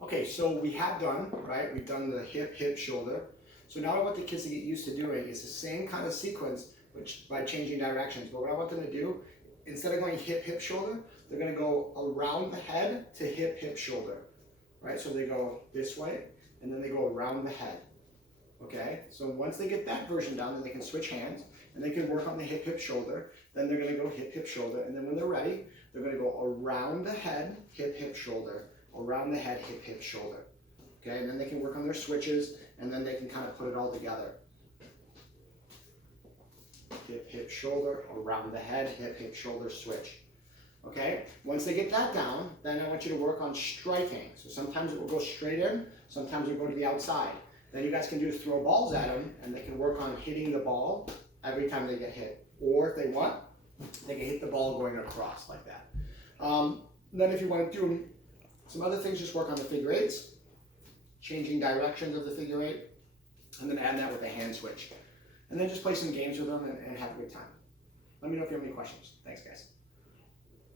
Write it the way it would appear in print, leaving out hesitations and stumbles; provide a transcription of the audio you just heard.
Okay, so we have done, right? We've done the hip, hip, shoulder. So now I want the kids to get used to doing is the same kind of sequence, which by changing directions. But what I want them to do, instead of going hip, hip, shoulder, they're gonna go around the head to hip, hip, shoulder, right? So they go this way, and then they go around the head, okay? So once they get that version down, then they can switch hands, and they can work on the hip, hip, shoulder. Then they're gonna go hip, hip, shoulder, and then when they're ready, they're gonna go around the head, hip, hip, shoulder, around the head, hip, hip, shoulder. Okay, and then they can work on their switches, and then they can kind of put it all together. Hip, hip, shoulder, around the head, hip, hip, shoulder, switch. Okay, once they get that down, then I want you to work on striking. So sometimes it will go straight in, sometimes it will go to the outside. Then you guys can do is throw balls at them, and they can work on hitting the ball every time they get hit. Or if they want, they can hit the ball going across like that. Then if you want to do some other things, just work on the figure eights, changing directions of the figure eight, and then add that with a hand switch. And then just play some games with them and have a good time. Let me know if you have any questions. Thanks, guys.